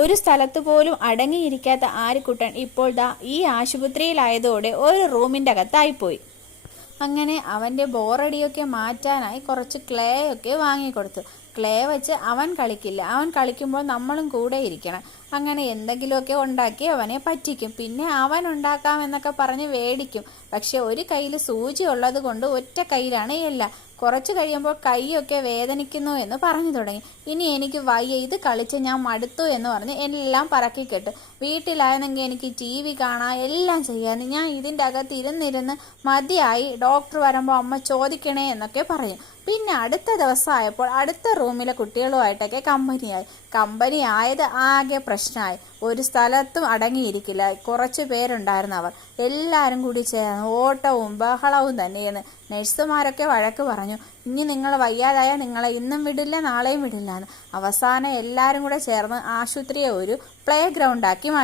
ഒരു സ്ഥലത്ത് പോലും അടങ്ങിയിരിക്കാത്ത ആര്യക്കുട്ടൻ ഇപ്പോൾ ദാ ഈ ആശുപത്രിയിലായതോടെ ഒരു റൂമിൻ്റെ അകത്തായിപ്പോയി. അങ്ങനെ അവൻ്റെ ബോറടിയൊക്കെ മാറ്റാനായി കുറച്ച് ക്ലേ ഒക്കെ വാങ്ങിക്കൊടുത്തു. ക്ലേ വെച്ച് അവൻ കളിക്കില്ല, അവൻ കളിക്കുമ്പോൾ നമ്മളും കൂടെ ഇരിക്കണം. അങ്ങനെ എന്തെങ്കിലുമൊക്കെ ഉണ്ടാക്കി അവനെ പറ്റിക്കും. പിന്നെ അവൻ ഉണ്ടാക്കാമെന്നൊക്കെ പറഞ്ഞ് വേടിക്കും. പക്ഷെ ഒരു കയ്യിൽ സൂചി ഉള്ളത് കൊണ്ട് ഒറ്റ കയ്യിലാണ് എല്ലാം. കുറച്ച് കഴിയുമ്പോൾ കൈയൊക്കെ വേദനിക്കുന്നു എന്ന് പറഞ്ഞു തുടങ്ങി. ഇനി എനിക്ക് വയ്യ, ഇത് കളിച്ച് ഞാൻ മടുത്തു എന്ന് പറഞ്ഞ് എല്ലാം പറക്കിക്കെട്ടു. വീട്ടിലായിരുന്നെങ്കിൽ എനിക്ക് TV കാണാം, എല്ലാം ചെയ്യാൻ. ഞാൻ ഇതിൻ്റെ അകത്ത് ഇരുന്നിരുന്ന് മതിയായി, ഡോക്ടർ വരുമ്പോൾ അമ്മ ചോദിക്കണേ എന്നൊക്കെ പറഞ്ഞു. പിന്നെ അടുത്ത ദിവസമായപ്പോൾ അടുത്ത റൂമിലെ കുട്ടികളുമായിട്ടൊക്കെ കമ്പനി ആയത് ആകെ പ്രശ്നമായി. ഒരു സ്ഥലത്തും അടങ്ങിയിരിക്കില്ല. കുറച്ച് പേരുണ്ടായിരുന്നു. അവർ എല്ലാവരും കൂടി ചേർന്ന് ഓട്ടവും ബഹളവും തന്നെയെന്ന്. നഴ്സുമാരൊക്കെ വഴക്ക് പറഞ്ഞു. ഇനി നിങ്ങൾ വയ്യാതായ നിങ്ങളെ ഇന്നും വിടില്ല, നാളെയും വിടില്ല എന്ന്. അവസാനം എല്ലാവരും കൂടെ ചേർന്ന് ആശുപത്രിയെ ഒരു പ്ലേ ഗ്രൗണ്ടാക്കി മാറ്റി.